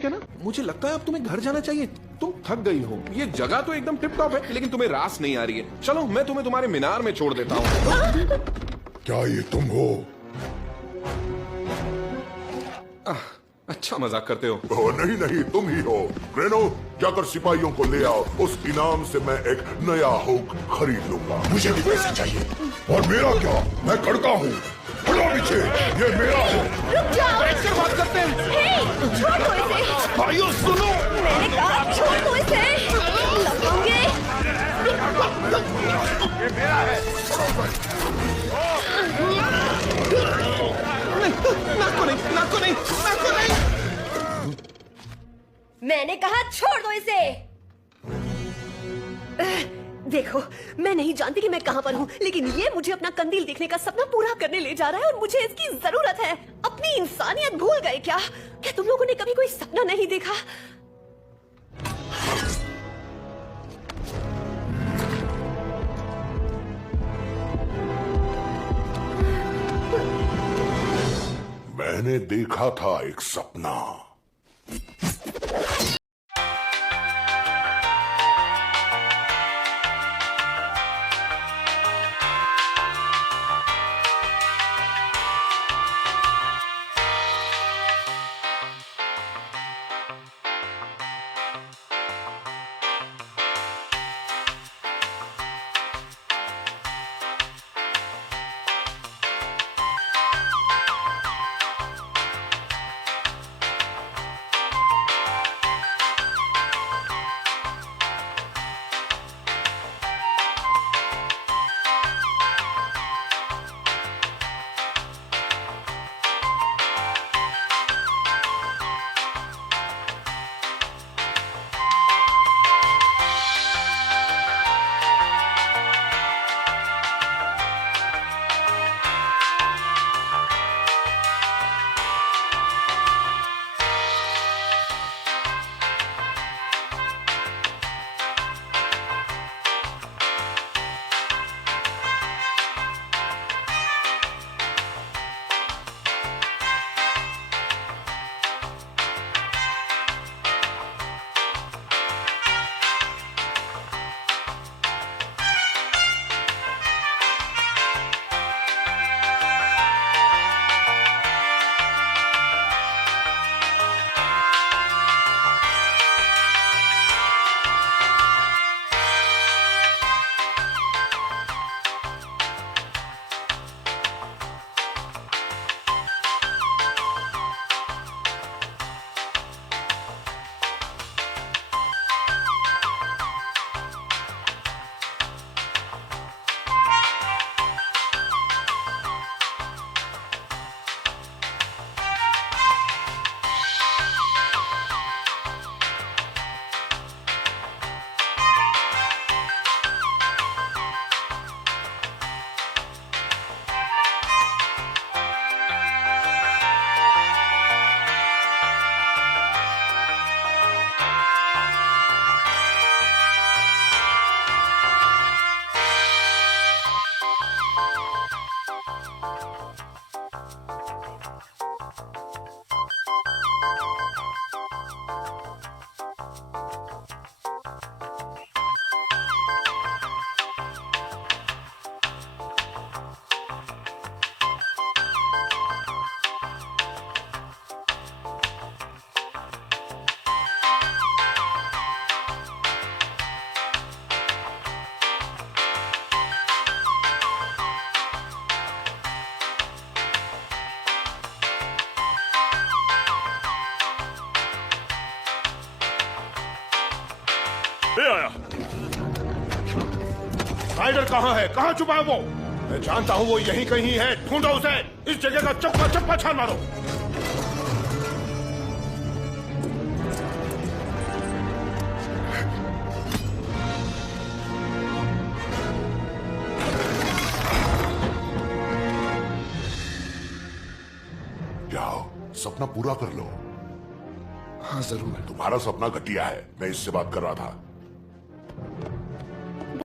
है ना, मुझे लगता है अब तुम्हें घर जाना चाहिए। तुम थक गई हो। ये जगह तो एकदम टिप टॉप है, लेकिन तुम्हें रास नहीं आ रही है। चलो मैं तुम्हें तुम्हारे मीनार में छोड़ देता हूँ। क्या ये तुम हो? अच्छा मजाक करते हो। ओ, नहीं नहीं, तुम ही हो। रेनो, जाकर सिपाहियों को ले आओ। उस इनाम से मैं एक नया हुक खरीद लूंगा। मुझे भी पैसे चाहिए। और मेरा क्या? मैं करता हूँ। हटो पीछे, ये मेरा है। रुक जाओ। कैसे बात करते हैं? हे, छोड़ दो इसे। भाइयों सुनो। मैंने कहा छोड़ दो इसे। लगाऊंगे। ये मेरा है। नाको नहीं, नाको नहीं, नाको नहीं। मैंने कहा छोड़ दो इसे। देखो, मैं नहीं जानती कि मैं कहां पर हूं, लेकिन ये मुझे अपना कंदील देखने का सपना पूरा करने ले जा रहा है और मुझे इसकी जरूरत है। अपनी इंसानियत भूल गए क्या? क्या तुम लोगों ने कभी कोई सपना नहीं देखा? मैंने देखा था एक सपना। ले आया। राइडर कहाँ है? कहाँ छुपा है वो? मैं जानता हूँ वो यहीं कहीं है। ढूंढो उसे। इस जगह का चप्पा चप्पा छान मारो। जाओ, सपना पूरा कर लो। हाँ जरूर। तुम्हारा सपना घटिया है। मैं इससे बात कर रहा था।